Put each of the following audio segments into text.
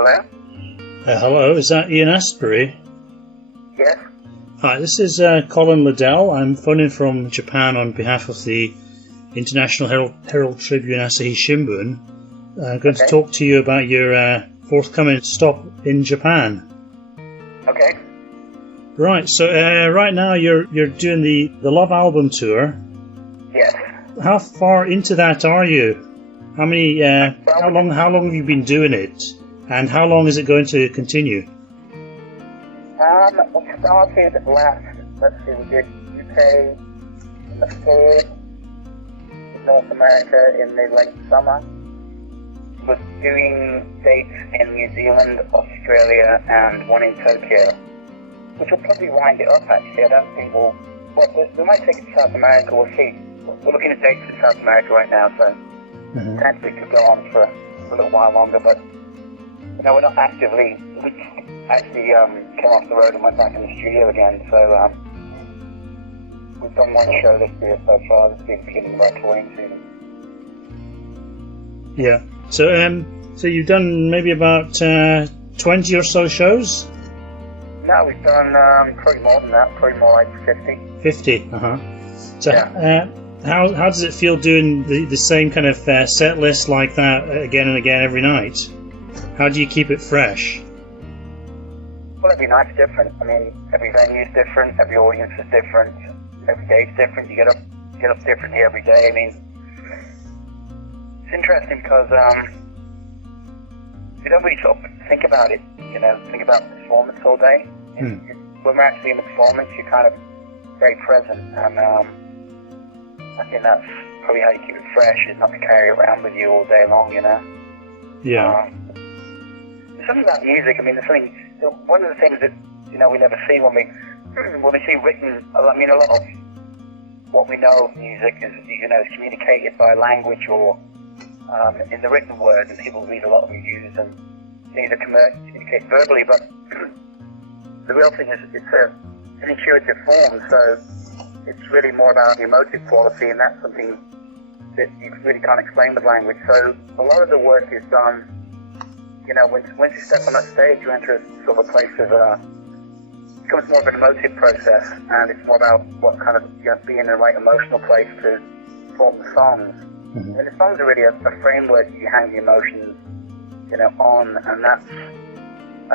Hello? Hello, is that Ian Astbury? Yes. Hi, this is Colin Liddell. I'm phoning from Japan on behalf of the International Herald Tribune Asahi Shimbun. I'm going to talk to you about your forthcoming stop in Japan. Okay. Right, so right now you're doing the Love Album tour. Yes. How far into that are you? How many? How long have you been doing it? And how long is it going to continue? We started last, we did UK in the fall, North America in the late summer. We're doing dates in New Zealand, Australia, and one in Tokyo, which will probably wind it up actually. I don't think we might take it to South America, we'll see. We're looking at dates in South America right now, so potentially could go on for a little while longer, but no, we're not actively. We actually came off the road and went back in the studio again, so we've done one show this year so far. This is the beginning of our touring season. Yeah. So you've done maybe about 20 or so shows? No, we've done probably more than that, probably more like 50. 50, So how does it feel doing the same kind of set list like that again and again every night? How do you keep it fresh? Well, every night's different. I mean, every venue's different, every audience is different, every day's different. You get up differently every day. I mean, it's interesting because you don't really sort of think about it, think about performance all day. When we're actually in the performance, you're kind of very present, and I think that's probably how you keep it fresh, is not to carry it around with you all day long, Yeah. There's something about music. I mean, one of the things that we never see when we see written. I mean, a lot of what we know of music is is communicated by language or in the written word, and people read a lot of reviews and things that communicate verbally. But the real thing is it's an intuitive form, so it's really more about the emotive quality, and that's something that you really can't explain with language. So a lot of the work is done. Once you step on that stage, you enter a sort of a place of, it becomes more of an emotive process, and it's more about what kind of, being in the right emotional place to form the songs. And the songs are really a framework you hang the emotions, on, and I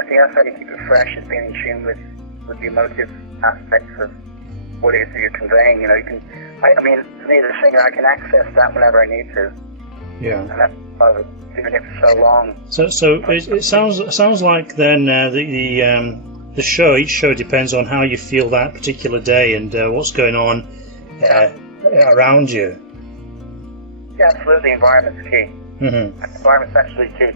think that's how you keep it fresh, is being in tune with the emotive aspects of what it is that you're conveying. I mean, to me, the singer, I can access that whenever I need to. Yeah. And that's why I've been doing it for so long. So it sounds like then the show, each show depends on how you feel that particular day and what's going on around you. Yeah, absolutely. Environment's key. Environment's actually key.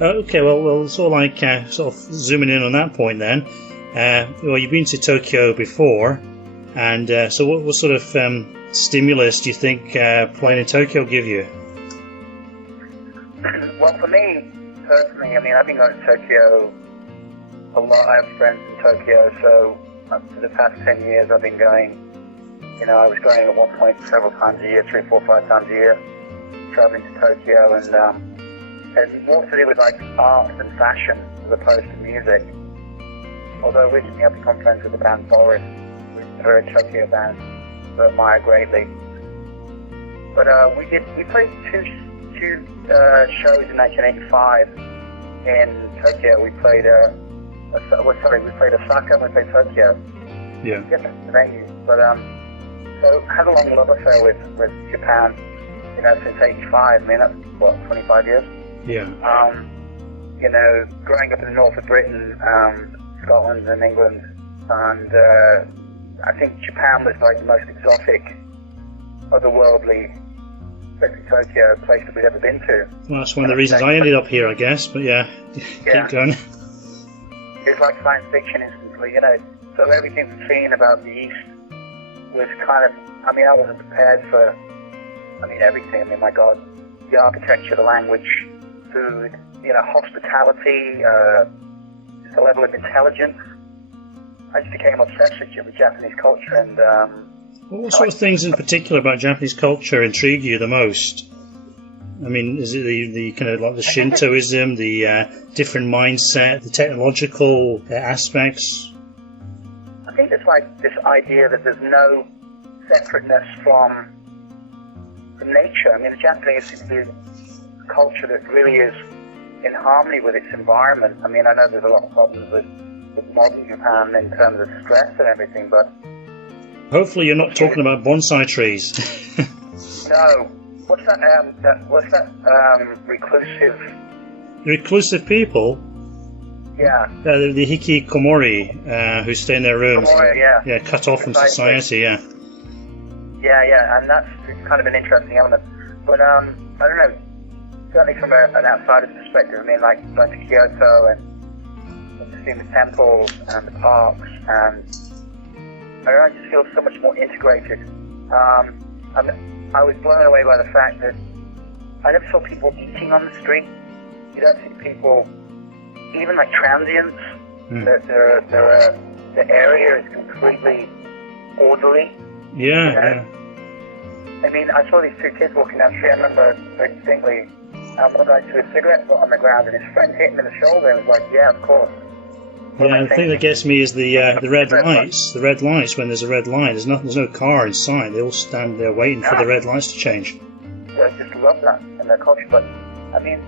Okay, well, sort of zooming in on that point then. Well, you've been to Tokyo before, and so what sort of stimulus do you think playing in Tokyo give you? Well, for me, personally, I mean, I've been going to Tokyo a lot. I have friends in Tokyo, so for the past 10 years I've been going. I was going at one point several times a year, 3, 4, 5 times a year, traveling to Tokyo, and it's more to do with like art and fashion as opposed to music. Although originally I've become friends with the band Boris, which is a very Tokyo band that I admire greatly. But we played two shows in 1985 in Tokyo. We played Osaka and we played Tokyo. Yeah. Different venues, but so I had a long love affair with Japan, since '85. I mean, that's 25 years. Yeah. Growing up in the north of Britain, Scotland and England, and I think Japan was like the most exotic, otherworldly, especially Tokyo, place that we'd ever been to. Well, that's one of the reasons I ended up here, I guess, but keep going. It's like science fiction instantly, so everything we've seen about the East was kind of, I mean, I wasn't prepared for, everything. I mean, my God, the architecture, the language, food, hospitality, just a level of intelligence. I just became obsessed with Japanese culture, and what sort of things in particular about Japanese culture intrigue you the most? I mean, is it the kind of like the Shintoism, the different mindset, the technological aspects? I think it's like this idea that there's no separateness from nature. I mean, the Japanese seem to be a culture that really is in harmony with its environment. I mean, I know there's a lot of problems with modern Japan in terms of stress and everything, but... Hopefully you're not talking about bonsai trees. No. What's that reclusive people? Yeah. The hikikomori, who stay in their rooms. Yeah, cut off from society, yeah. Yeah, and that's kind of an interesting element. But, I don't know, certainly from an outsider's perspective, I mean, like, going to Kyoto and seeing the temples and the parks, and I just feel so much more integrated. I was blown away by the fact that I never saw people eating on the street. You don't see people, even like transients. The area is completely orderly. Yeah. I mean, I saw these two kids walking down the street. I remember very distinctly one guy threw a cigarette butt on the ground, and his friend hit him in the shoulder and was like, "Yeah, of course." Yeah, the thing that gets me is the red lights. The red lights, when there's a red light, there's no car in sight. They all stand there waiting for the red lights to change. Yeah, I just love that in their culture. But, I mean,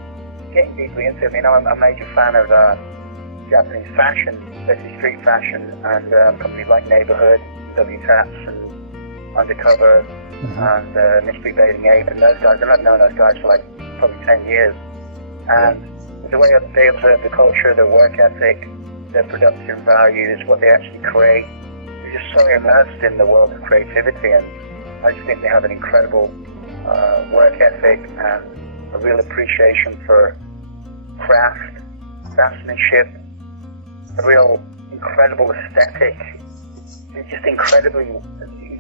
getting deeply into it, I mean, I'm a major fan of Japanese fashion, especially street fashion, and companies like Neighborhood, W-Taps, and Undercover, and Mystery Bathing Ape, and those guys. And I've known those guys for like probably 10 years. And the way they observe the culture, their work ethic, their production values, what they actually create. They're just so immersed in the world of creativity, and I just think they have an incredible work ethic and a real appreciation for craftsmanship, a real incredible aesthetic. They're just incredibly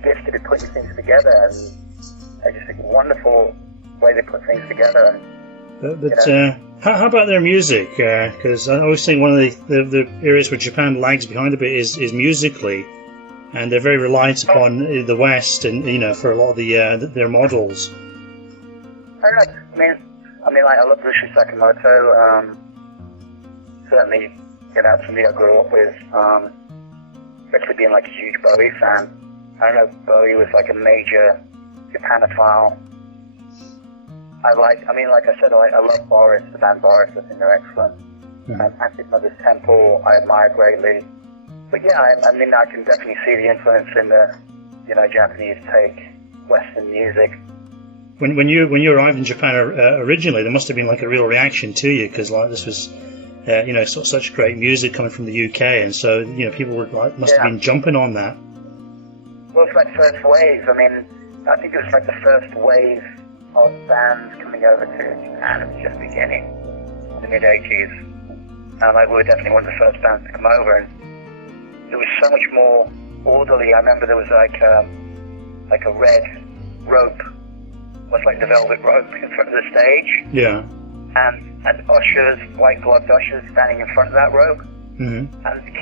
gifted at putting things together, and I just think a wonderful way they put things together. But how about their music? Because I always think one of the areas where Japan lags behind a bit is musically, and they're very reliant upon the West, and for a lot of their models. I don't know. I mean, like I love Ryuichi Sakamoto. Certainly, somebody I grew up with, especially being like a huge Bowie fan. I don't know, Bowie was like a major Japanophile. Like I said, I love Boris, the band Boris. I think they're excellent. Active Mother's Temple, I admire greatly. But yeah, I mean, I can definitely see the influence in the, Japanese take, Western music. When you arrived in Japan originally, there must have been like a real reaction to you, because like this was, such great music coming from the UK, and so people were must have been jumping on that. Well, it's like first wave. I mean, I think it was like the first wave of bands coming over to Japan. It was just beginning in the mid-80s. And we were definitely one of the first bands to come over, and it was so much more orderly. I remember there was like a red rope, almost like the velvet rope in front of the stage. Yeah. And ushers, white-gloved ushers standing in front of that rope. And the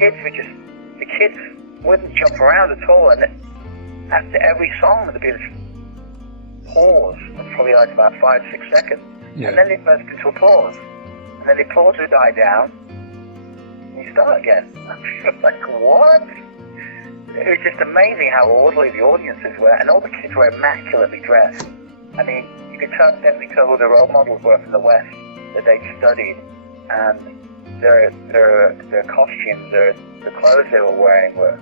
kids wouldn't jump around at all, and after every song there'd be this pause, probably like about 5-6 seconds, and then they'd burst into applause, and then the applause would die down, and you start again. I'm like, what? It was just amazing how orderly the audiences were, and all the kids were immaculately dressed. I mean, you could definitely tell who the role models were from the West that they'd studied, and their costumes, the clothes they were wearing were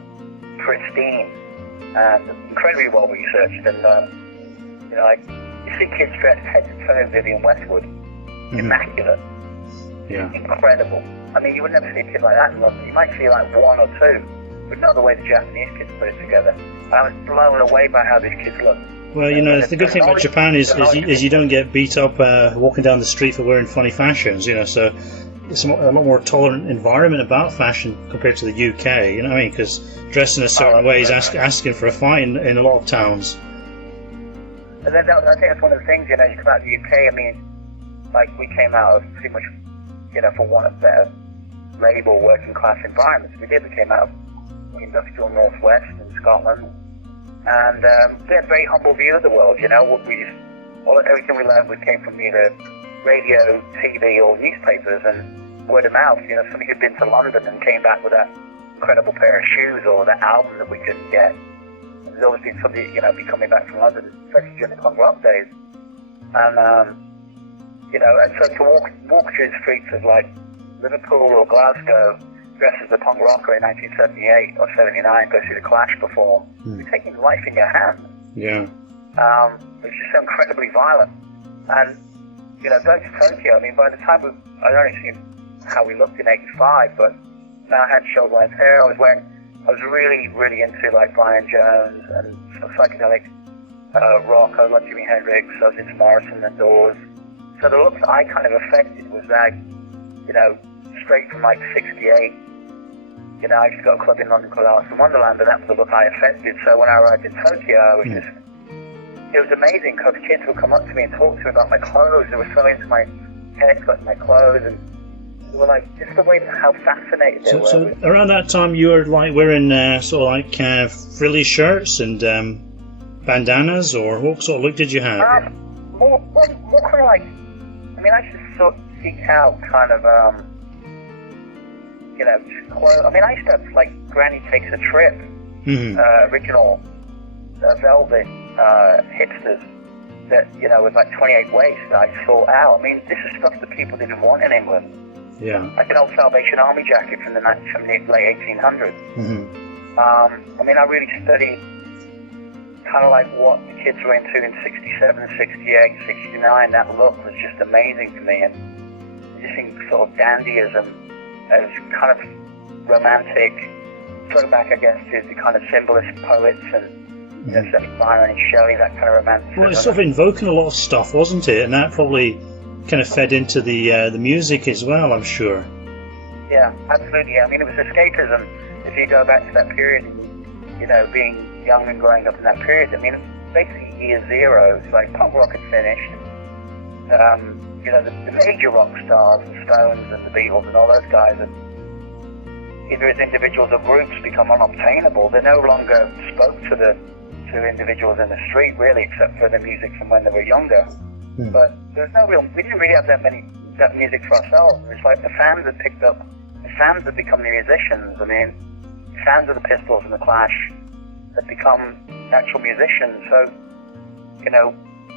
pristine and incredibly well researched. And you see kids dressed head to toe in Vivienne Westwood, immaculate, incredible. I mean, you would never see a kid like that in London. You might see like one or two, but not the way the Japanese kids put it together. And I was blown away by how these kids look. Well, the good thing about Japan is you don't get beat up walking down the street for wearing funny fashions, so it's a lot more tolerant environment about fashion compared to the UK, you know what I mean? Because dressing a certain way is asking for a fight in a lot of towns. And then I think that's one of the things, you come out of the UK, I mean, like we came out of pretty much, for want of better label, working class environments. We came out of the industrial northwest in Scotland. And we had a very humble view of the world, everything we learned came from either radio, TV, or newspapers, and word of mouth. You know, somebody who'd been to London and came back with that incredible pair of shoes or that album that we couldn't get. There's always been somebody, you know, be coming back from London, especially during the punk rock days. And, you know, and so to walk through the streets of, like, Liverpool or Glasgow, dressed as a punk rocker in 1978 or 79, go through the Clash perform, you're taking life in your hands. Yeah. Which is so incredibly violent. And, you know, going to Tokyo, I mean, by the time I'd only seen how we looked in 85, but now I had shoulder-length hair, I was really, really into, like, Brian Jones and sort of psychedelic rock. I loved Jimi Hendrix, I was into Morrison and Doors. So the looks I kind of affected was that, you know, straight from, like, 68. You know, I used to go to a club in London called Alice in Wonderland, and that was the look I affected. So when I arrived in Tokyo, it was amazing, because kids would come up to me and talk to me about my clothes. They were so into my haircut and my clothes, and they were like, just the way how fascinated they were. So around that time, you were like wearing sort of like frilly shirts and bandanas, or what sort of look did you have? More kind of like, I mean, I used to sort of seek out kind of, you know, just clothes. I mean, I used to have like Granny Takes a Trip, original velvet hipsters that, you know, with like 28 waist that I sought out. I mean, this is stuff that people didn't want in England. Yeah. Like an old Salvation Army jacket from the late 1800s. I mean, I really studied kind of like what the kids were into in 67, 68, 69. That look was just amazing to me. And just think sort of dandyism as kind of romantic, throwback, I guess, to the kind of symbolist poets and, you know, Byron and Shelley, that kind of romanticism. Well, it's sort of invoking a lot of stuff, wasn't it? And that probably kind of fed into the music as well, I'm sure. Yeah, absolutely. I mean, it was escapism. If you go back to that period, you know, being young and growing up in that period, I mean, it was basically year zero. It's like punk rock had finished. You know, the major rock stars, the Stones and the Beatles and all those guys, and either as individuals or groups become unobtainable. They no longer spoke to individuals in the street, really, except for the music from when they were younger. But there's no we didn't really have that music for ourselves. It's like the fans had picked up, the fans had become the musicians. I mean, the fans of the Pistols and the Clash had become actual musicians. So, you know,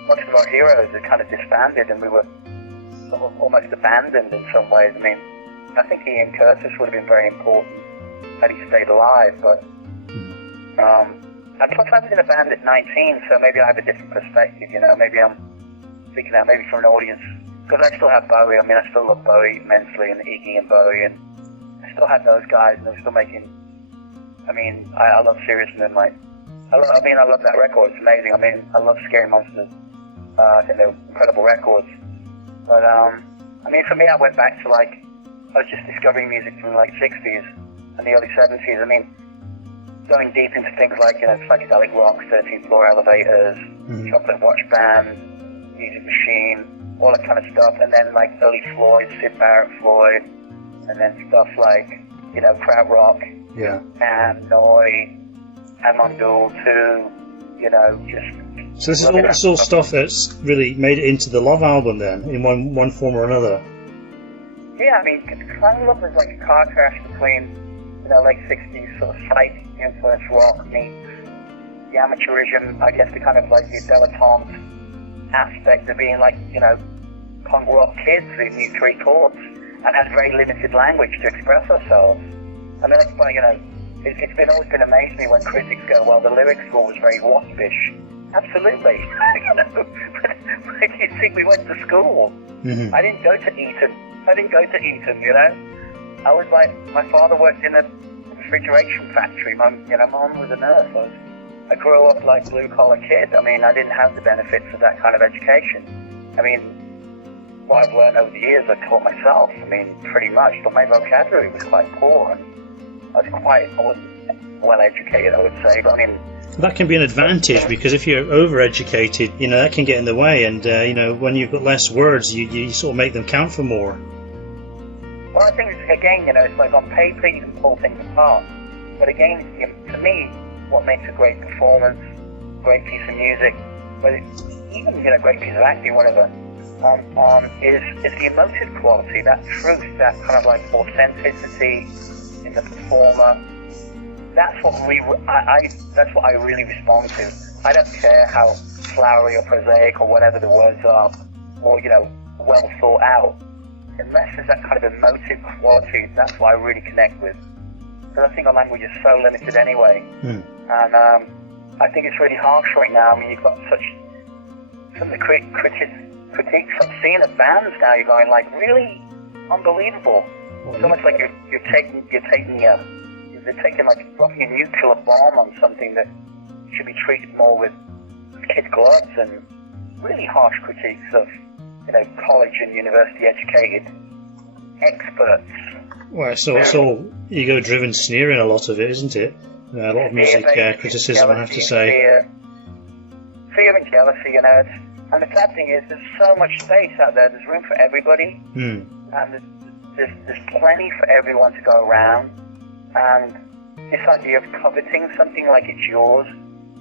most of our heroes had kind of disbanded, and we were sort of almost abandoned in some ways. I mean, I think Ian Curtis would have been very important had he stayed alive, but and plus I was in a band at 19, so maybe I have a different perspective, you know, maybe I'm speaking out maybe from an audience, because I still have Bowie. I mean, I still love Bowie immensely, and Iggy and Bowie, and I still have those guys, and they're still making, I mean, I love Serious Moonlight. I love that record, it's amazing. I mean, I love Scary Monsters. I think they're incredible records. But, I mean, for me, I went back to, like, I was just discovering music from the late 60s and the early 70s. I mean, going deep into things like, you know, psychedelic rock, 13th Floor Elevators, Chocolate Watch Band, Music Machine, all that kind of stuff, and then like early Floyd, Sid Barrett Floyd, and then stuff like, you know, Krautrock, and Noi, Amandul too, you know, just. So this is all stuff that's really made it into the Love album then, in one form or another. Yeah, I mean, Clown Love was like a car crash between, you know, late 60s sort of psych influence rock meets the amateurism, I guess, the kind of like the dilettante aspect of being like, you know, punk rock kids who knew three chords and had very limited language to express ourselves. I mean, that's why, you know, it's always been amazing me when critics go, well, the lyrics were always very waspish. Absolutely. You know, but you think we went to school. I didn't go to Eton, you know. I was like, my father worked in a refrigeration factory. My mom was a nurse. I grew up like blue-collar kid. I mean, I didn't have the benefits of that kind of education. I mean, what I've learned over the years, I've taught myself. I mean, pretty much. But my vocabulary was quite poor. I wasn't well-educated, I would say. But I mean, that can be an advantage, because if you're over-educated, you know, that can get in the way. And, you know, when you've got less words, you sort of make them count for more. Well, I think, again, you know, it's like on paper you can pull things apart. But again, to me, what makes a great performance, great piece of music, whether even great piece of acting, whatever, is the emotive quality, that truth, that kind of like authenticity in the performer. That's what that's what I really respond to. I don't care how flowery or prosaic or whatever the words are, or well thought out. Unless there's that kind of emotive quality, that's what I really connect with. Because I think our language is so limited anyway. And I think it's really harsh right now. I mean, you've got some of the critiques I'm seeing of bands now. You're going like, really unbelievable. It's almost like you're taking like dropping a nuclear bomb on something that should be treated more with kid gloves, and really harsh critiques of college and university educated experts. Well, it's all ego-driven sneering, a lot of it, isn't it? A lot of music criticism, jealousy, I have to say. Fear and jealousy, and the sad thing is, there's so much space out there. There's room for everybody, and there's plenty for everyone to go around. And this idea of coveting something like it's yours,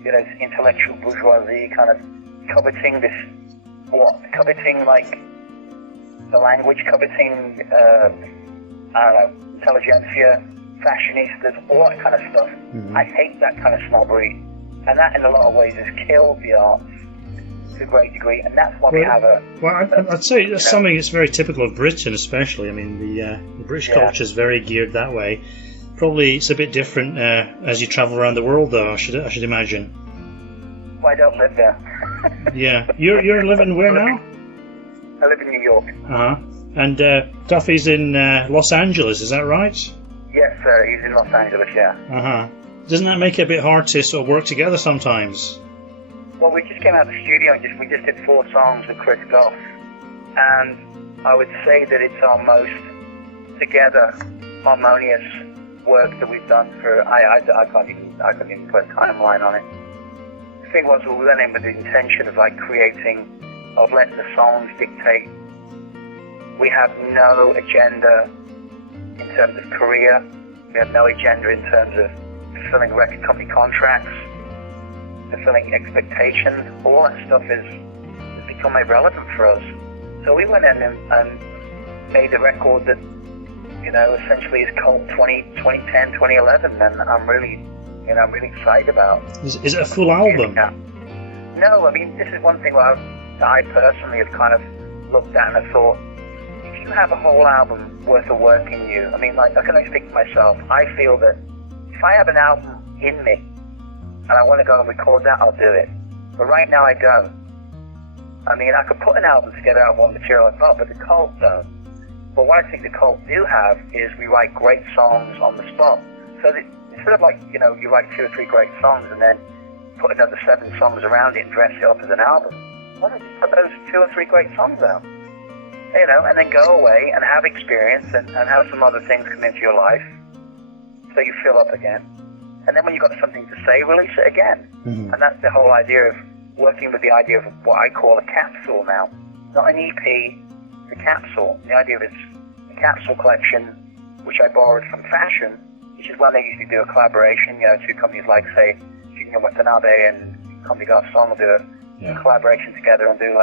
this intellectual bourgeoisie kind of coveting this, coveting like the language, coveting, intelligentsia, fashionistas, all that kind of stuff. I hate that kind of snobbery, and that in a lot of ways has killed the arts to a great degree, and that's why we have a... Well, I'd say that's something that's very typical of Britain, especially. I mean, the British culture is very geared that way. Probably it's a bit different as you travel around the world, though, I should imagine. Well, I don't live there. Yeah. You're living where now? I live in New York. Uh-huh. And Duffy's in Los Angeles, is that right? Yes, sir. He's in Los Angeles, yeah. Uh-huh. Doesn't that make it a bit hard to sort of work together sometimes? Well, we just came out of the studio and we just did 4 songs with Chris Goss, and I would say that it's our most together, harmonious work that we've done for. I couldn't even put a timeline on it. The thing was, we went in with the intention of of letting the songs dictate. We have no agenda in terms of career. We have no agenda in terms of fulfilling record company contracts, fulfilling expectations. All that stuff has become irrelevant for us. So we went in and made a record that, essentially is cult 2010, 2011, and I'm really excited about. Is it a full album? No, I mean, this is one thing that I personally have kind of looked at and have thought, if you have a whole album worth of work in you, I mean, like, I can only speak for myself. I feel that if I have an album in me and I want to go and record that, I'll do it. But right now I don't. I mean, I could put an album together out of one material I thought, but the Cult don't. But what I think the Cult do have is we write great songs on the spot. So that instead of you write 2 or 3 great songs and then put another 7 songs around it and dress it up as an album, why don't you put those 2 or 3 great songs out? And then go away and have experience and have some other things come into your life so you fill up again. And then when you've got something to say, release it again. And that's the whole idea of working with the idea of what I call a capsule now. Not an EP, a capsule. The idea of it's a capsule collection, which I borrowed from fashion, which is when they usually do a collaboration. 2 companies like, say, Watanabe and Comme des Garçons will do a collaboration together and do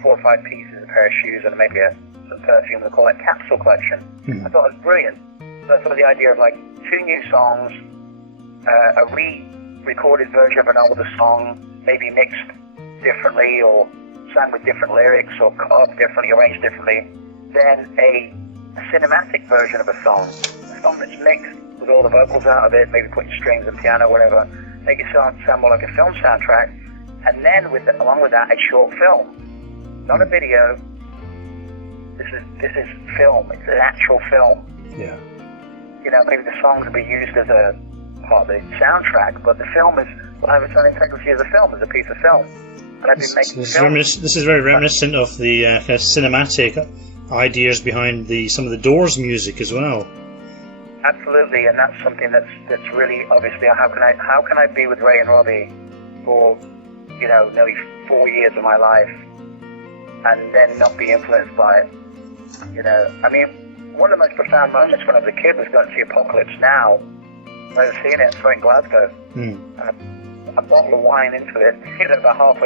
4 or 5 pieces, a pair of shoes, and maybe some perfume. They call it capsule collection. I thought it was brilliant. So the idea of 2 new songs, a re-recorded version of an older song, maybe mixed differently or sang with different lyrics or cut up differently, arranged differently, then a cinematic version of a song that's mixed with all the vocals out of it, maybe putting strings and piano, whatever, make it sound more like a film soundtrack, and then along with that, a short film, not a video. This is film. It's an actual film. Yeah. Maybe the songs will be used as a part of the soundtrack, but the film is, I have its own integrity as a film, as a piece of film. And I've been making films. This is very reminiscent of the kind of cinematic ideas behind some of the Doors music as well. Absolutely, and that's something that's really obviously how can I be with Ray and Robbie for nearly 4 years of my life and then not be influenced by it? I mean, one of the most profound moments when I was a kid was going to see Apocalypse Now. I was seeing it in Glasgow. A bottle of wine into it, about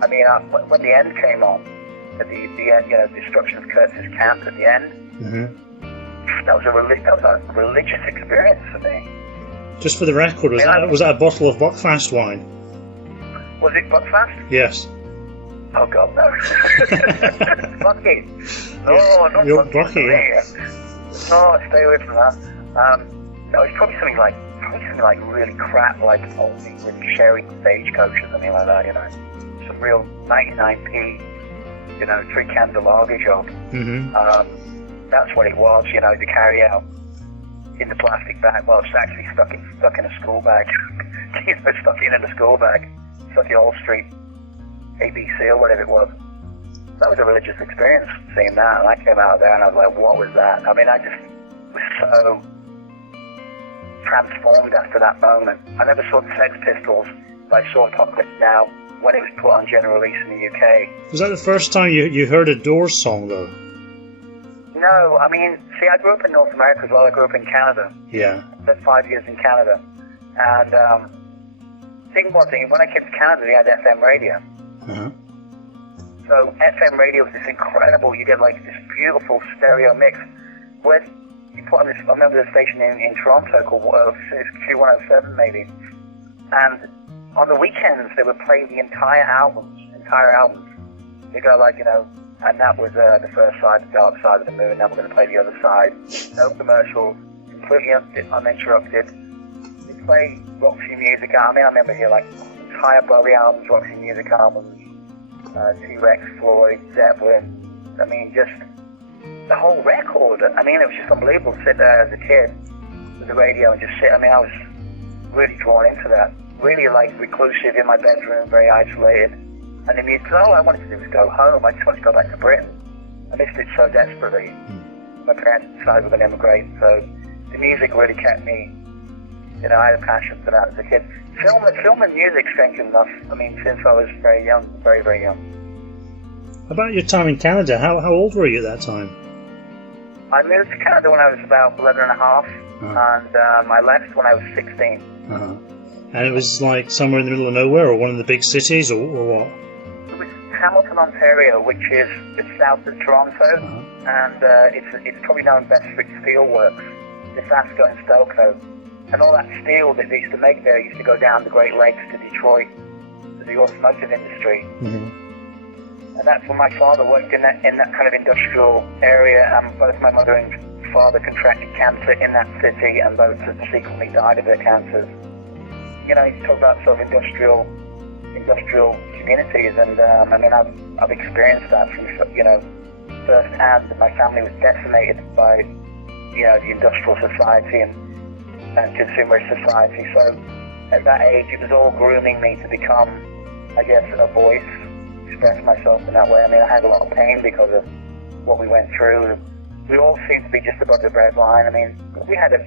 I mean, when the end came on, at the end, you know, destruction of Kurtz's camp at the end, that was a religious experience for me. Just for the record, was that a bottle of Buckfast wine? Was it Buckfast? Yes. Oh God, no. Bucky. No, not Bucky. Bucky. Yeah. No, stay away from that. No, it's probably something like really crap, like old English sherry stagecoach or something like that, you know. Some real 99p, you know, 3 cans of lager job. That's what it was, you know, to carry out in the plastic bag. Well, it's actually stuck in a school bag. You know, stuck in a school bag. Stuck in All Street ABC or whatever it was. That was a religious experience, seeing that. And I came out there and I was like, what was that? I mean, I just was so transformed after that moment. I never saw the Sex Pistols, but I saw Apocalypse Now when it was put on general release in the UK. Was that the first time you heard a Doors song, though? No, I mean, see, I grew up in North America as well. I grew up in Canada. Yeah. I spent 5 years in Canada. And thing was, when I came to Canada, they had FM radio. So FM radio was this incredible, you get like this beautiful stereo mix. When you put on this, I remember the station in Toronto called Q107 maybe. And on the weekends, they would play the entire albums. They go like, you know, and that was the first side, the dark side of the moon. Now we're going to play the other side. No commercials, completely uninterrupted. They play Roxy music. I mean, I remember here like entire Bowie albums, Roxy music albums, T-Rex, Floyd, Zeppelin. I mean, just the whole record. I mean, it was just unbelievable to sit there as a kid with the radio and just sit. I mean, I was really drawn into that. Really like reclusive in my bedroom, very isolated. And the music, all I wanted to do was go home. I just wanted to go back to Britain. I missed it so desperately. My parents decided we're going to emigrate, so the music really kept me, you know, I had a passion for that as a kid. Film and music, strangely enough, I mean, since I was very young, very, very young. About your time in Canada, how old were you at that time? I moved to Canada when I was about 11 and a half, and I left when I was 16. And it was like somewhere in the middle of nowhere, or one of the big cities, or what? It was Hamilton, Ontario, which is just south of Toronto, and it's probably known best for its steelworks, Dofasco and Stelco. And all that steel that they used to make there used to go down the Great Lakes to Detroit, to the automotive industry. And that's when my father worked in that kind of industrial area, and both my mother and father contracted cancer in that city, and both subsequently died of their cancers. You know, you talk about sort of industrial communities, and I mean, I've experienced that from, you know, first hand. My family was decimated by, you know, the industrial society and consumerist society. So at that age, it was all grooming me to become, I guess, a voice, express myself in that way. I mean, I had a lot of pain because of what we went through. We all seemed to be just above the breadline. I mean, we had a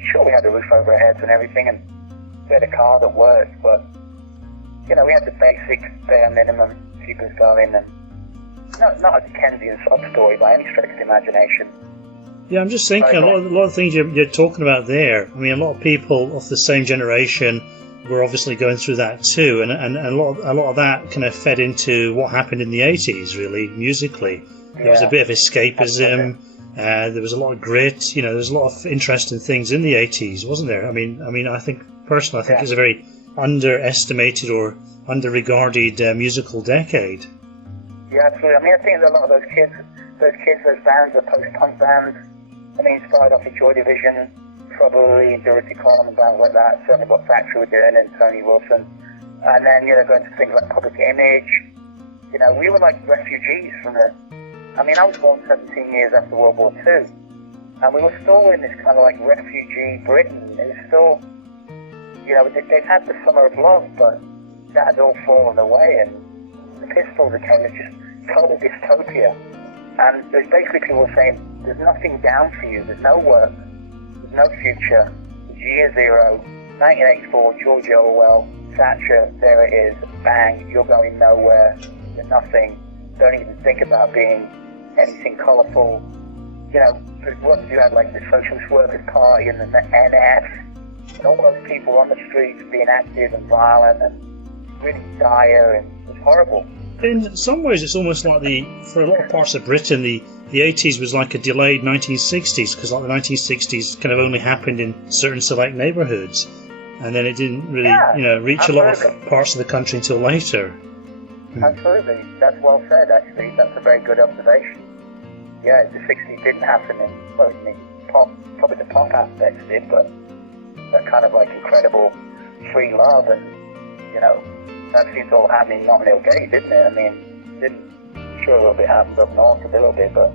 roof over our heads and everything, and we had a car that worked, but, you know, we had the basic bare minimum to keep us going, and not a Dickensian sub-story by any stretch of the imagination. Yeah, I'm just thinking, a lot of things you're talking about there. I mean, a lot of people of the same generation were obviously going through that too, and a lot of that kind of fed into what happened in the 80s, really, musically. There was a bit of escapism. There was a lot of grit. You know, there was a lot of interesting things in the 80s, wasn't there? I mean, I think personally, it's a very underestimated or underregarded musical decade. Yeah, absolutely. I mean, I think that a lot of those bands, the post-punk bands, I mean, started off in Joy Division, probably Dirty Column and bands like that, certainly what Factory were doing and Tony Wilson. And then, you know, going to things like Public Image. You know, we were like refugees from the... I mean, I was born 17 years after World War II, and we were still in this kind of like refugee Britain. It was still, you know, they've had the Summer of Love, but that had all fallen away, and the Pistols came as just total dystopia. And there's basically people saying, there's nothing down for you, there's no work, there's no future, it's year zero, 1984, George Orwell, Thatcher, there it is, bang, you're going nowhere, there's nothing, don't even think about being anything colourful. You know, what you had like the Socialist Workers' Party and the NF, and all those people on the streets being active and violent and really dire, and it was horrible. in some ways, it's almost like for a lot of parts of Britain, the 80s was like a delayed 1960s, because like the 1960s kind of only happened in certain select neighbourhoods, and then it didn't really, reach a lot of parts of the country until later. Absolutely, that's well said. Actually, that's a very good observation. Yeah, the 60s didn't happen in, well, I mean, probably the pop aspects did, but that kind of like incredible free love and, that seems all happening not in Ilgate, didn't it? I mean, sure a little bit happened up north a little bit, but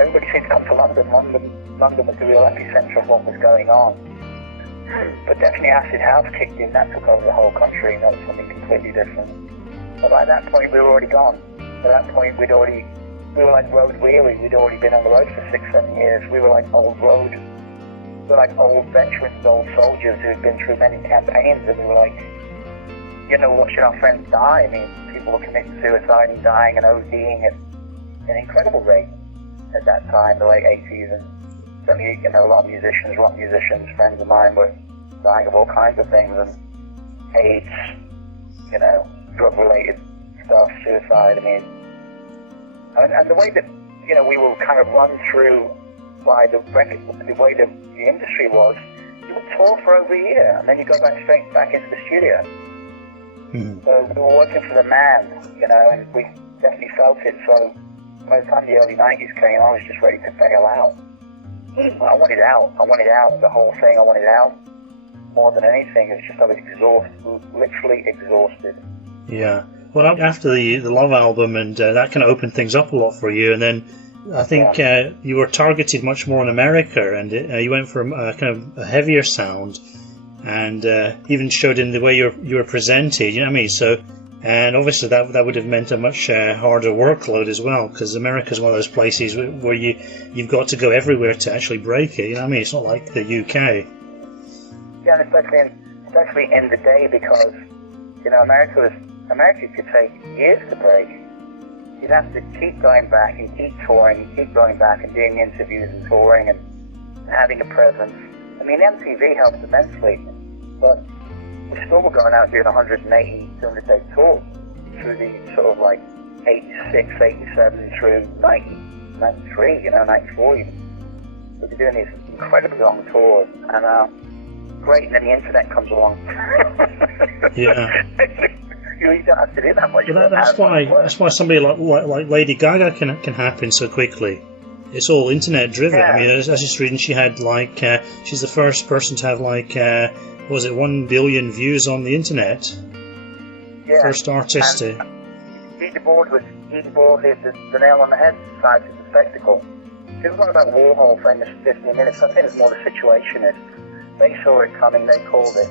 everybody seemed to come to London. London was the real epicenter of what was going on. But definitely acid house kicked in, that took over the whole country, and that was something completely different. But by that point, we were already gone. By that point, we were like road weary. We'd already been on the road for 6-7 years. We were like old road. We were like old veterans, old soldiers who'd been through many campaigns, and we were like, watching our friends die. I mean, people were committing suicide and dying and ODing at an incredible rate at that time, the late 80s. And certainly, a lot of musicians, rock musicians, friends of mine were dying of all kinds of things, and AIDS, drug-related stuff, suicide. I mean, and the way that, we were kind of run through by the way that the industry was, you would tour for over a year, and then you go straight back into the studio. Mm-hmm. So we were working for the man, and we definitely felt it. So by the time the early 90s came, I was just ready to bail out. I wanted out. The whole thing, I wanted out. More than anything, it's just I was exhausted, literally exhausted. Yeah. Well, after the Love album, and that kind of opened things up a lot for you, and then I think you were targeted much more in America, and you went for kind of a heavier sound, and even showed in the way you were presented. You know what I mean? So, and obviously that would have meant a much harder workload as well, because America's one of those places where you've got to go everywhere to actually break it. You know what I mean? It's not like the UK. Yeah, and especially in the day, because America could take years to break. You'd have to keep going back and keep touring and keep going back and doing interviews and touring and having a presence. I mean, MTV helped immensely, but we still were going out doing 180, 200-day tours through the sort of like 86, 87 through 90, 93, 94 even. We'd be doing these incredibly long tours, and great, and then the internet comes along. Yeah. You don't have to do that much. Well, that's why somebody like Lady Gaga can happen so quickly. It's all internet driven. Yeah. I mean, I was just reading she had she's the first person to have 1 billion views on the internet. Yeah. First artist to. Peter Board hit the nail on the head. Society is a spectacle. It was one about Warhol famous 15 minutes. I think it's more the Situationists. They saw it coming. They called it.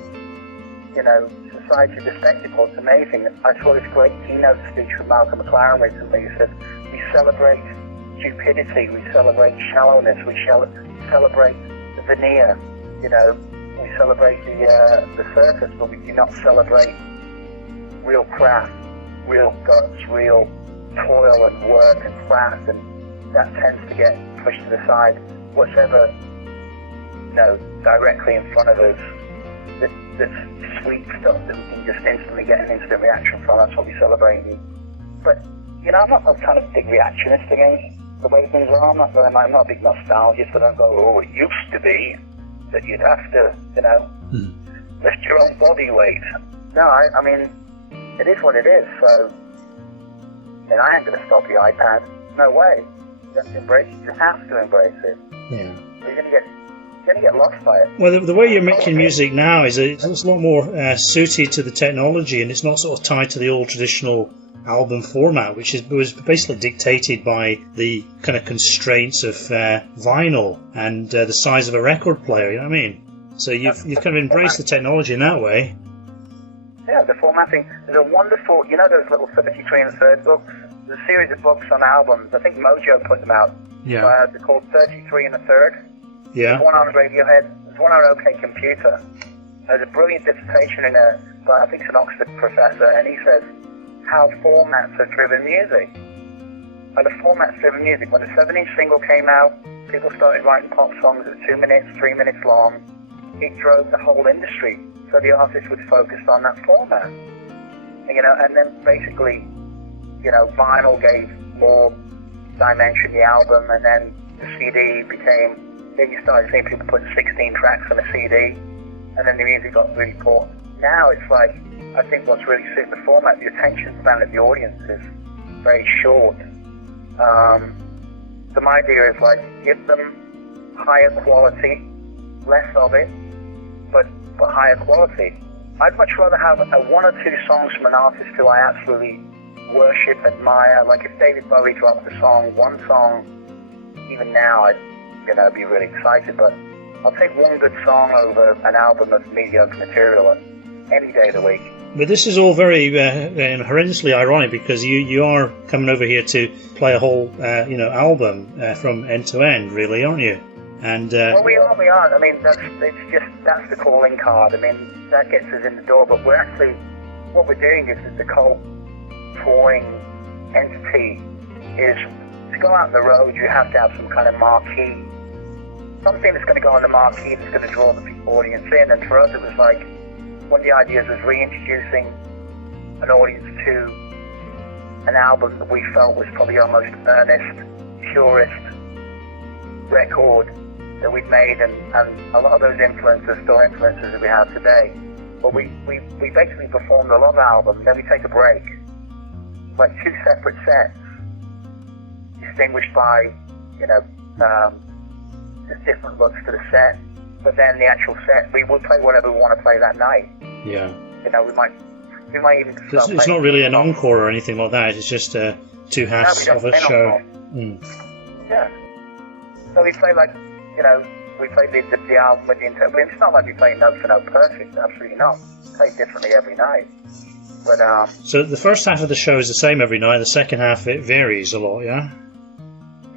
Society is a spectacle. It's amazing. I saw this great keynote speech from Malcolm McLaren recently. He said, "We celebrate stupidity, we celebrate shallowness, we celebrate the veneer, we celebrate the surface, but we do not celebrate real craft, real guts, real toil and work and craft, and that tends to get pushed to the side. Whatever, directly in front of us, that's sweet stuff that we can just instantly get an instant reaction from, that's what we celebrate." But, I'm not kind of big reactionist against the way things are. I'm not a big nostalgist. I don't go, "Oh, it used to be that you'd have to, lift your own body weight." No, I mean, it is what it is. So, I ain't going to stop the iPad. No way. You have to embrace it. You have to embrace it. Yeah. You're going to get lost by it. Well, the way you're making music now is it's a lot more suited to the technology, and it's not sort of tied to the old traditional album format, which was basically dictated by the kind of constraints of vinyl and the size of a record player. You know what I mean? So you've kind of embraced the technology in that way. Yeah, the formatting. There's a wonderful, those little 33 and a third books. There's a series of books on albums. I think Mojo put them out. Yeah. They're called 33 and a third. Yeah. There's one on Radiohead. There's one on OK Computer. There's a brilliant dissertation by I think it's an Oxford professor, and he says how formats have driven music. By the formats driven music, when the 7-inch single came out, people started writing pop songs at 2 minutes, 3 minutes long. It drove the whole industry. So the artist was focused on that format. And then basically vinyl gave more dimension to the album, and then the CD became, then you started seeing people put 16 tracks on a CD, and then the music got really poor. Now it's like, I think what's really suited the format, the attention span of the audience is very short. So my idea is like, give them higher quality, less of it, but higher quality. I'd much rather have one or two songs from an artist who I absolutely worship, admire. Like if David Bowie dropped a song, one song, even now I'd be really excited, but I'll take one good song over an album of mediocre material any day of the week. But this is all very horrendously ironic, because you are coming over here to play a whole album from end to end, really, aren't you? And well, we are. I mean, that's the calling card. I mean, that gets us in the door. But what we're doing is the cult touring entity is to go out on the road. You have to have some kind of marquee, something that's going to go on the marquee that's going to draw the audience in. And for us, it was like, one of the ideas was reintroducing an audience to an album that we felt was probably our most earnest, purest record that we've made, and a lot of those influences still influences that we have today. But we basically performed a lot of albums, then we take a break, like two separate sets, distinguished by just different looks to the set. But then the actual set, we will play whatever we want to play that night. Yeah. We might even. It's not really an encore or anything like that. It's just two halves of a show. Yeah. So we play we play the album with the intent. It's not like we play note for note perfect. Absolutely not. We play differently every night. But so the first half of the show is the same every night. The second half it varies a lot. Yeah.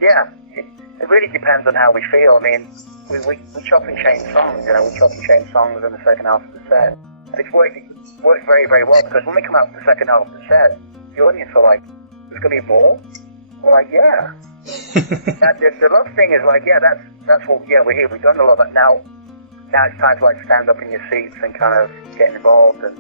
Yeah. It really depends on how we feel. I mean, we chop and change songs. We chop and change songs in the second half of the set. And it's worked very, very well, because when we come out with the second half of the set, the audience are like, "There's going to be more?" We're like, "Yeah." The last thing is like, "Yeah, that's what. Yeah, we're here. We've done a lot of that. Now it's time to like stand up in your seats and kind of get involved." And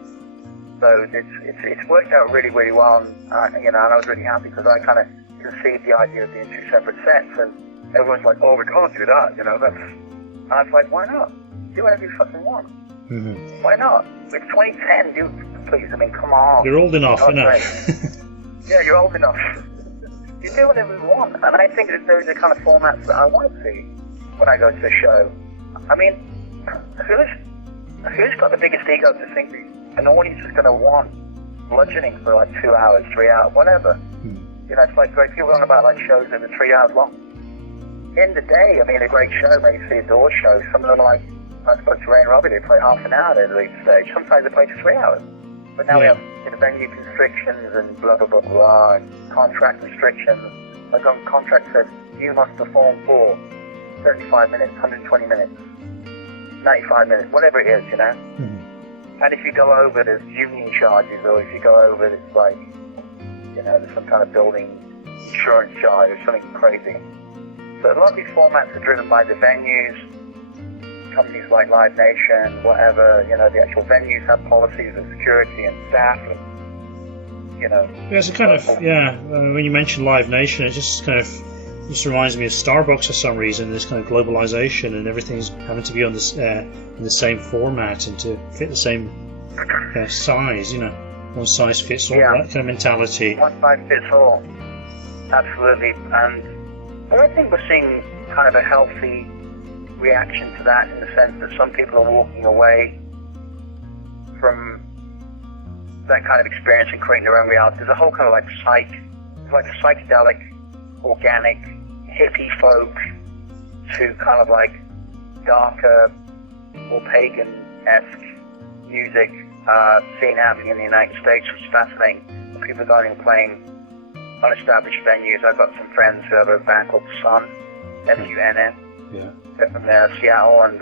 so it's worked out really, really well. And and I was really happy, because I kind of conceived the idea of being two separate sets, and everyone's like, "Oh, we can't do that." And I was like, "Why not? Do whatever you fucking want. Mm-hmm. Why not? It's 2010. Do please. I mean, come on. You're old enough, Yeah, you're old enough. You do whatever you want." And I think that those are the kind of formats that I want to see when I go to a show. I mean, who's got the biggest ego to think an audience is going to want bludgeoning for like 2 hours, 3 hours, whatever? It's like great people on about like shows that are 3 hours long. In the day, I mean, a great show, maybe see a door show. Some of them, like, I spoke to Ray and Robbie, they play half an hour at the lead stage. Sometimes they play for 3 hours. But now we have venue constrictions and blah, blah, blah, blah, and contract restrictions. Like on contract says, you must perform for 35 minutes, 120 minutes, 95 minutes, whatever it is, Mm-hmm. And if you go over, there's union charges, or if you go over, it's like, there's some kind of building insurance charge or something crazy. So a lot of these formats are driven by the venues, companies like Live Nation, whatever, the actual venues have policies of security and staff, and, Yeah, it's a kind of, when you mention Live Nation, it just reminds me of Starbucks for some reason, this kind of globalization, and everything's having to be on this, in the same format and to fit the same size, one size fits all, that kind of mentality. One size fits all, absolutely. And I think we're seeing kind of a healthy reaction to that, in the sense that some people are walking away from that kind of experience and creating their own reality. There's a whole kind of like a psychedelic, organic, hippie folk to kind of like darker, more pagan-esque music scene happening in the United States, which is fascinating. People are going and playing unestablished venues. I've got some friends who have a band called Sun, S-U-N-N. Yeah. They're from Seattle, and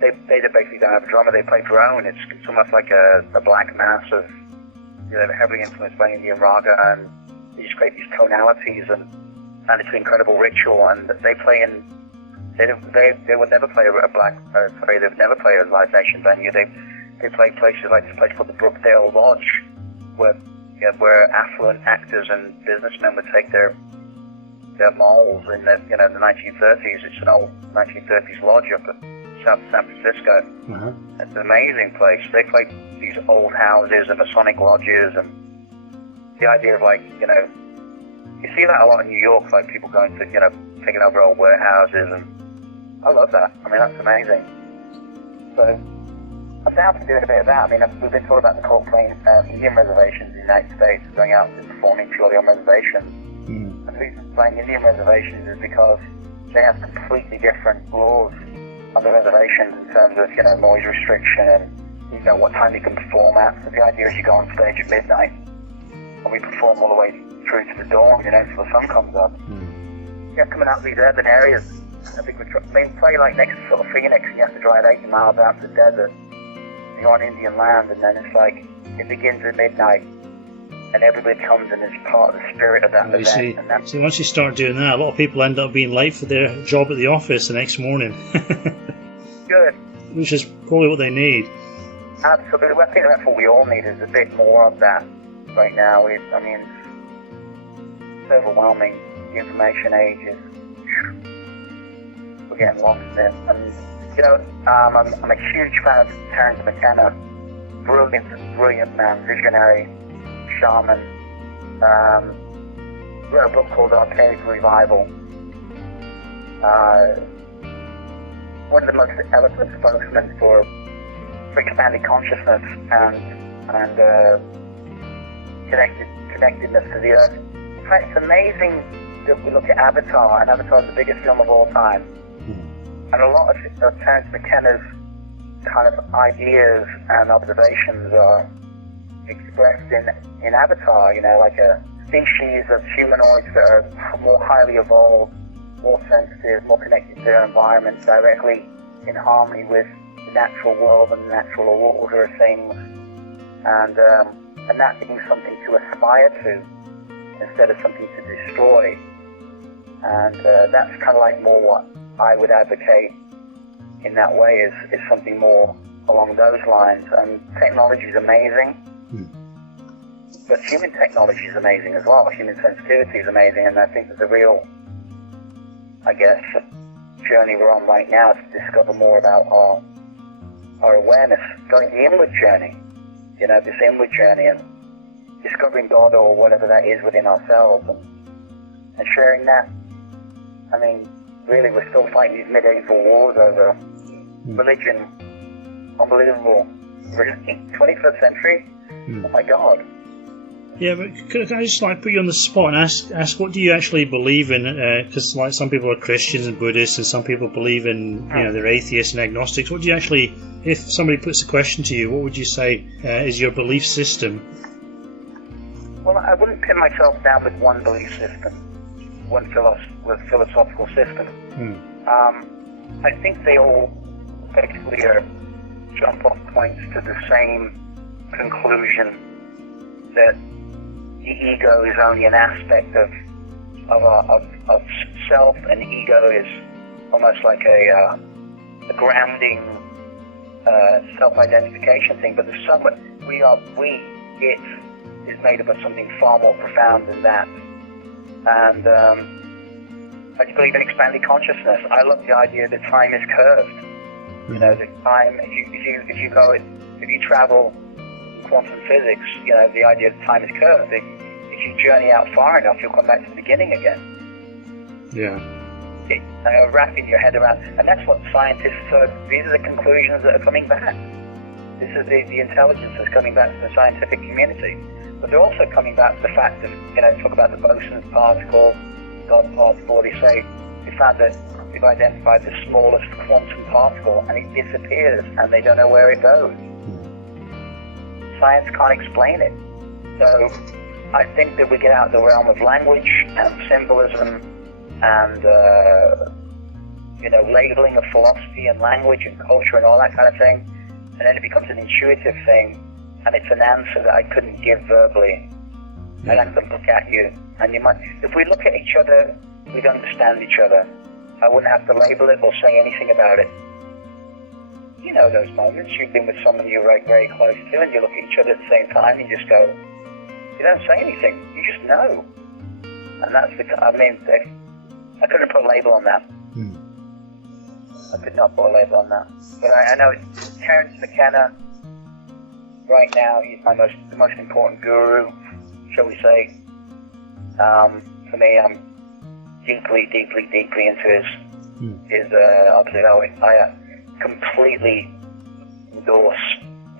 they basically don't have a drummer. They play drone. It's almost like a black mass of, they're heavily influenced by Indian raga, and they just create these tonalities, and it's an incredible ritual. And they play in, they would never play they would never play a Live Nation venue. They play places like this place called the Brookdale Lodge, where where affluent actors and businessmen would take their malls in the 1930s. It's an old 1930s lodge up at South San Francisco. Uh-huh. It's an amazing place. They play these old houses and Masonic lodges, and the idea of you see that a lot in New York, like people going to, taking over old warehouses, and I love that. I mean, that's amazing. So I'm down for doing a bit of that. I mean, we've been talking about the Coldplay Indian reservations in the United States, going out and performing purely on reservations. And the reason playing Indian reservations is because they have completely different laws on the reservations in terms of, noise restriction and, what time you can perform at. So the idea is you go on stage at midnight, and we perform all the way through to the dawn, till the sun comes up. Coming out of these urban areas, I think we play like next to sort of Phoenix, and you have to drive 80 miles out to the desert. You're on Indian land, and then it's like, it begins at midnight, and everybody comes and is part of the spirit of that event. See, once you start doing that, a lot of people end up being late for their job at the office the next morning. Good. Which is probably what they need. Absolutely. I think that's what we all need, is a bit more of that right now. It's overwhelming. The information age is, we're getting lost in it. And, I'm a huge fan of Terence McKenna. Brilliant man, visionary, shaman. Wrote a book called Archaic Revival. One of the most eloquent spokesmen for expanded consciousness and connectedness to the earth. In fact, it's amazing that we look at Avatar, and Avatar is the biggest film of all time. And a lot of Terence McKenna's kind of ideas and observations are expressed in Avatar, like a species of humanoids that are more highly evolved, more sensitive, more connected to their environment, directly in harmony with the natural world and the natural order of things, and that being something to aspire to instead of something to destroy. And that's kind of like more what I would advocate in that way, is something more along those lines. And technology is amazing, but human technology is amazing as well. Human sensitivity is amazing, and I think that the real, journey we're on right now is to discover more about our awareness, going the inward journey, this inward journey, and discovering God or whatever that is within ourselves, and sharing that. I mean, really, we're still fighting these medieval wars over religion, unbelievable. 21st century? Oh my God. Yeah, but can I just put you on the spot and ask what do you actually believe in? Because some people are Christians and Buddhists, and some people believe in they're atheists and agnostics. What do you actually, if somebody puts a question to you, what would you say is your belief system? Well, I wouldn't pin myself down with one belief system, one philosophical system. I think they all basically are jump-off points to the same conclusion that the ego is only an aspect of self, and ego is almost like a grounding self-identification thing. But there's somewhat it is made up of something far more profound than that. And I believe in expanded consciousness. I love the idea that time is curved. The time, if you travel quantum physics, the idea that time is curved. If you journey out far enough, you'll come back to the beginning again. Yeah. Wrapping your head around, and that's what scientists. So these are the conclusions that are coming back. This is the intelligence that's coming back to the scientific community. But they're also coming back to the fact that talk about the Boson's particle, God's particle. They say we found that we've identified the smallest quantum particle, and it disappears, and they don't know where it goes. Science can't explain it. So I think that we get out of the realm of language and symbolism and labeling of philosophy and language and culture and all that kind of thing, and then it becomes an intuitive thing, and it's an answer that I couldn't give verbally. I'd have to look at you, and if we look at each other, we'd understand each other. I wouldn't have to label it or say anything about it. Those moments you've been with someone you're very close to, and you look at each other at the same time and you just go, You don't say anything. You just know. And that's I couldn't put a label on that. I could not put a label on that. But I know Terence McKenna, right now, he's the most important guru, shall we say. For me, I'm deeply into his observation. I completely endorse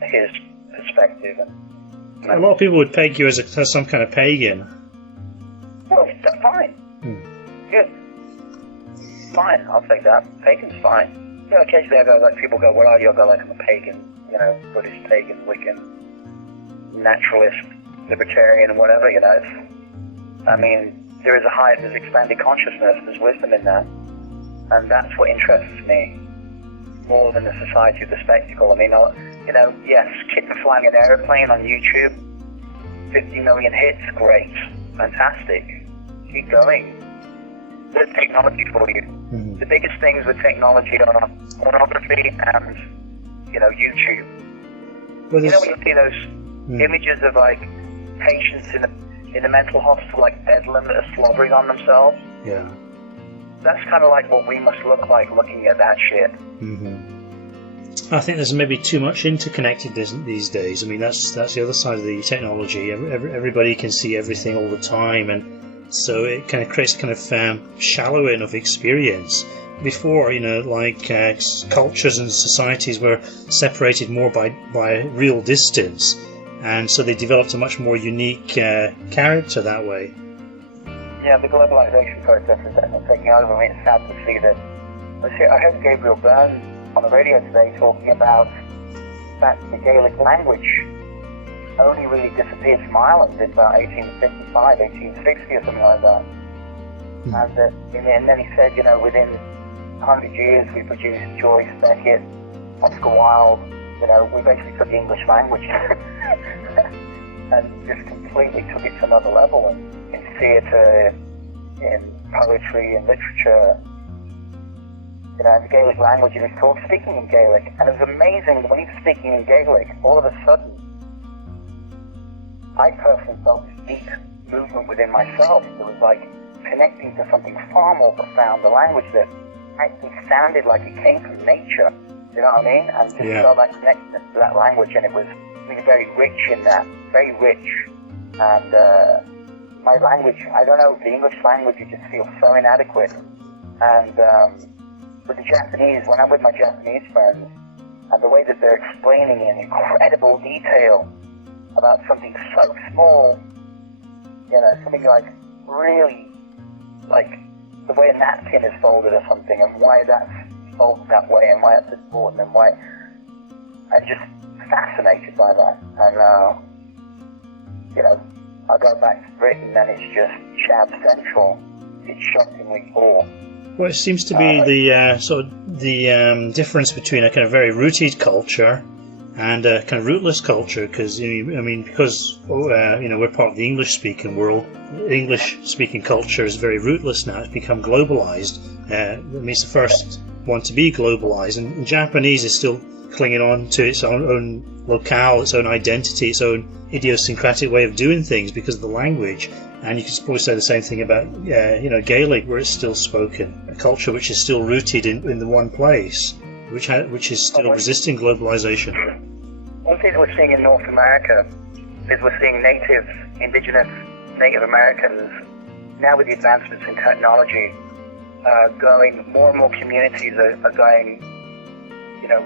his perspective. A lot of people would peg you as some kind of pagan. Well, that's fine. Good. Fine, I'll take that. Pagan's fine. You know, occasionally I go, like, people go, what are you? I go, like, I'm a pagan. You know, Buddhist, pagan, Wiccan, naturalist, libertarian, whatever, you know. I mean, there's expanded consciousness, there's wisdom in that. And that's what interests me more than the society of the spectacle. I mean, you know, yes, kids flying an airplane on YouTube, 50 million hits, great, fantastic, keep going. There's technology for you. The biggest things with technology are pornography and, you know, YouTube. Well, you know when you see those images of, like, patients in a mental hospital, like bedlam, that are slobbering on themselves? Yeah. That's kind of like what we must look like looking at that shit. I think there's maybe too much interconnectedness these days. I mean, that's the other side of the technology. Everybody can see everything all the time, and so it kind of creates a kind of shallowing of experience. Before, you know, like cultures and societies were separated more by real distance, and so they developed a much more unique character that way. Yeah, the globalization process is definitely taking over. I mean, it's sad to see that. I heard Gabriel Byrne on the radio today talking about that the Gaelic language only really disappeared from Ireland in about 1855, 1860 or something like that. And then he said, you know, within 100 years we produced Joyce, Beckett, Oscar Wilde. You know, we basically took the English language and just completely took it to another level in theatre, in poetry, in literature. You know, the Gaelic language, he was speaking in Gaelic, and it was amazing when he was speaking in Gaelic, all of a sudden, I personally felt this deep movement within myself that was like connecting to something far more profound, the language that actually sounded like it came from nature, you know what I mean? And just felt that connectedness to that language, and it was very rich in that, very rich. And my language, I don't know, the English language, it just feels so inadequate. And with the Japanese, when I'm with my Japanese friends, and the way that they're explaining in incredible detail about something so small, you know, something like really, like the way a napkin is folded or something, and why that's folded that way, and why it's important, and why, I'm just fascinated by that. And, you know, I go back to Britain and it's just Chab Central. It's shockingly poor. Well, it seems to be the difference between a kind of very rooted culture and a kind of rootless culture, because because we're part of the English-speaking world. English-speaking culture is very rootless now. It's become globalized. It's the first one to be globalized, and Japanese is still clinging on to its own locale, its own identity, its own idiosyncratic way of doing things because of the language. And you could probably say the same thing about Gaelic, where it's still spoken, a culture which is still rooted in the one place, which is still resisting globalization. One thing that we're seeing in North America is we're seeing indigenous Native Americans, now with the advancements in technology, going, more and more communities are going,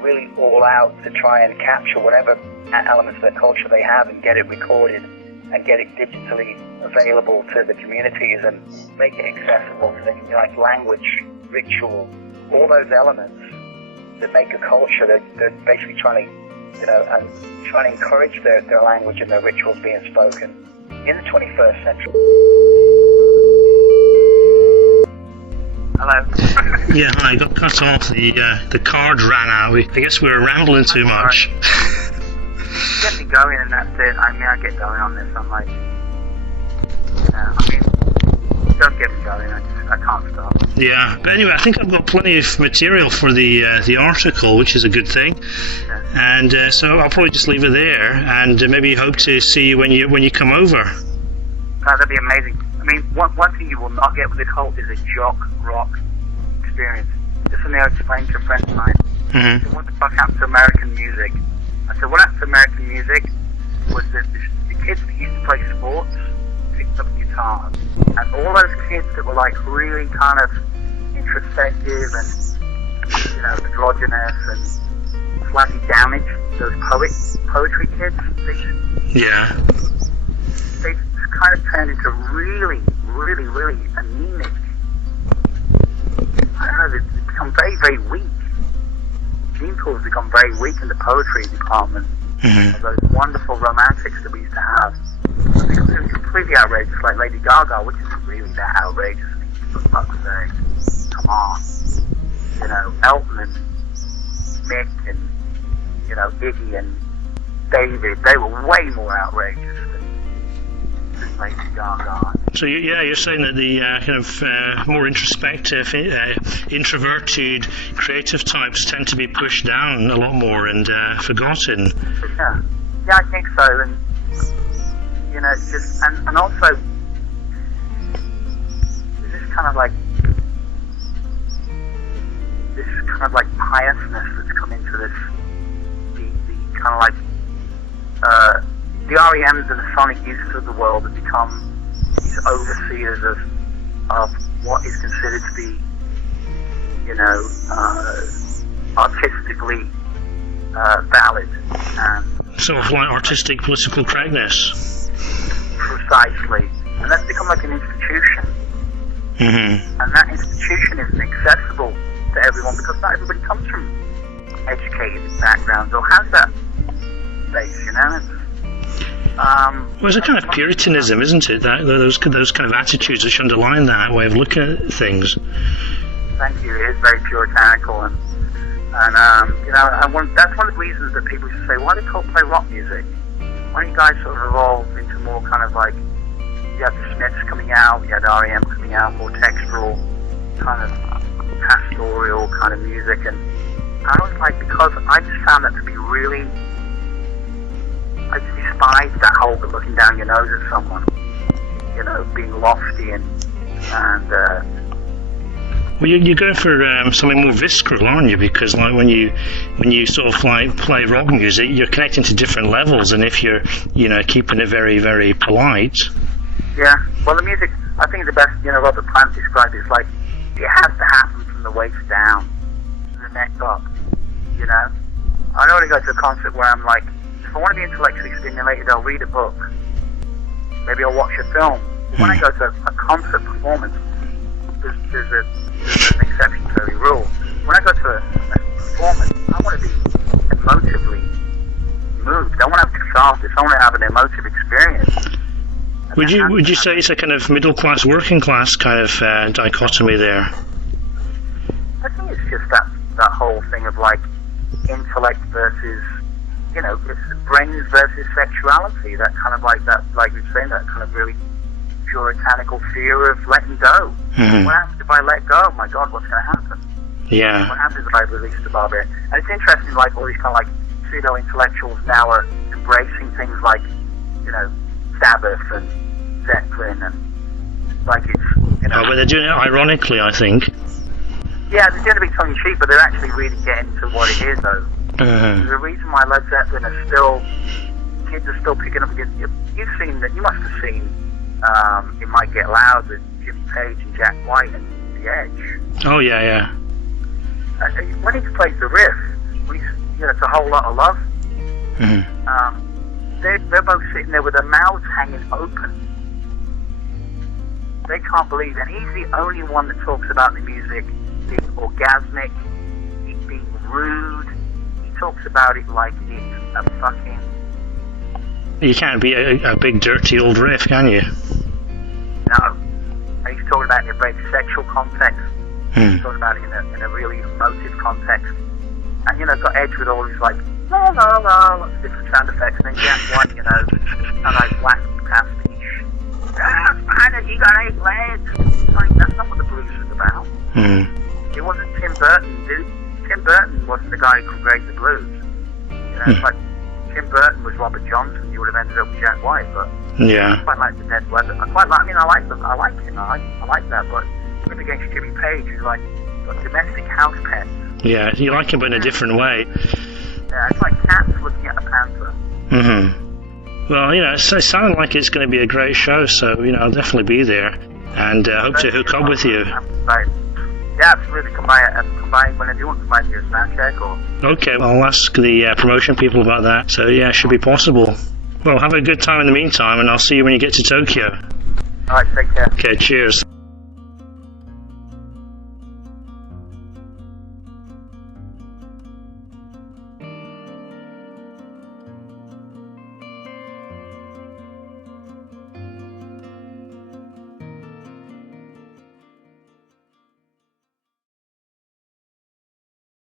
really all out to try and capture whatever elements of their culture they have and get it recorded and get it digitally available to the communities and make it accessible to things like language, ritual, all those elements that make a culture. They're basically trying to encourage their language and their rituals being spoken in the 21st century. Hello. Yeah, I got cut off. The card ran out. I guess we were rambling too much. Get me going and that's it. I get going on this. I'm like, don't get me going. I can't stop. Yeah, but anyway, I think I've got plenty of material for the article, which is a good thing. Yeah. And so I'll probably just leave it there, and maybe hope to see you when you come over. That'd be amazing. I mean, one thing you will not get with this whole is a Jock Rock experience. Just when I explained to a friend of mine, Mm-hmm. what the fuck happened to American music? I said, what happened to American music was that the kids that used to play sports picked up guitars, and all those kids that were like really kind of introspective and, you know, androgynous and slightly damaged, those poetry kids, they kind of turned into really, really, really anemic. I don't know, they've become very, very weak. Gene pool has become very weak in the poetry department. Mm-hmm. Of those wonderful romantics that we used to have. It's become completely outrageous, like Lady Gaga, which isn't really that outrageous. For fuck's sake. Come on. You know, Elton and Mick and, you know, Iggy and David, they were way more outrageous than Lady Gaga. So you're saying that the kind of more introspective, introverted, creative types tend to be pushed down a lot more and forgotten. Yeah, I think so. And you know, it's just and also this kind of like piousness that's come into this. The kind of like the REMs and the sonic youths of the world have become these overseers of what is considered to be, you know, artistically valid. And sort of like artistic political correctness. Precisely. And that's become like an institution. Mm-hmm. And that institution isn't accessible to everyone because not everybody comes from educated backgrounds or has that base, you know? Well, it's a kind of Puritanism, isn't it? That those kind of attitudes which underline that way of looking at things. Thank you. It is very puritanical, and you know, that's one of the reasons that people used to say, why do people play rock music? Why don't you guys sort of evolve into more kind of like, you had the Smiths coming out, you had REM coming out, more textural, kind of pastoral kind of music, and I was like, because I just found that to be really, I just despise that whole looking down your nose at someone, you know, being lofty and well, you're going for something more visceral, aren't you? Because like when you sort of like play rock music, you're connecting to different levels, and if you're, you know, keeping it very, very polite. Yeah. Well, the music, I think the best, you know, Robert Plant described it as like it has to happen from the waist down, to the neck up. You know, I don't want to go to a concert where I'm like, if I want to be intellectually stimulated, I'll read a book. Maybe I'll watch a film. When I go to a concert performance, there's an exception to every rule. When I go to a performance, I want to be emotively moved. I want to have catharsis. I want to have an emotive experience. Would you say it's a kind of middle class, working class kind of dichotomy there? I think it's just that whole thing of like intellect versus, you know, brains versus sexuality. That kind of like that, like you're saying, that kind of really puritanical fear of letting go. Mm-hmm. What happens if I let go? Oh my God, what's going to happen? Yeah. What happens if I release the barbarian? And it's interesting, like all these kind of like pseudo-intellectuals now are embracing things like, you know, Sabbath and Zeppelin, and like it's, you know. Oh, but they're doing it ironically, I think. Yeah, they're going to be tongue-in-cheek, but they're actually really getting to what it is, though. Uh-huh. The reason why Led Zeppelin are still, kids are still picking up against, you've seen that, you must have seen It Might Get Loud with Jimmy Page and Jack White and The Edge. Oh, yeah. When he plays the riff, you know, it's a whole lot of love. Mm-hmm. They're both sitting there with their mouths hanging open. They can't believe, and he's the only one that talks about the music being orgasmic, it being rude. He talks about it like it's a fucking... You can't be a big dirty old riff, can you? No. And he's talking about it in a very sexual context. He's talking about it in a really emotive context. And, you know, got Edge with all these, like, la la la, lots of different sound effects. And then Jack White, you know, and like wacky pastiche. Ah, Spider, he got 8 legs. Like, that's not what the blues is about. It wasn't Tim Burton, dude. Tim Burton wasn't the guy who created the blues. You know, it's like Tim Burton was Robert Johnson, you would have ended up with Jack White, but Yeah. I quite like the Dead Weather. I like him, I like that, but going against Jimmy Page, who's like got domestic house pets. Yeah, you like him, but in a different way. Yeah, it's like cats looking at a panther. Well, you know, it sounded like it's going to be a great show, so, you know, I'll definitely be there. And hope to hook up with you. Right. Yeah, absolutely. Come by when you want to come by to your sound check or... Okay, well, I'll ask the promotion people about that. So, yeah, it should be possible. Well, have a good time in the meantime, and I'll see you when you get to Tokyo. Alright, take care. Okay, cheers.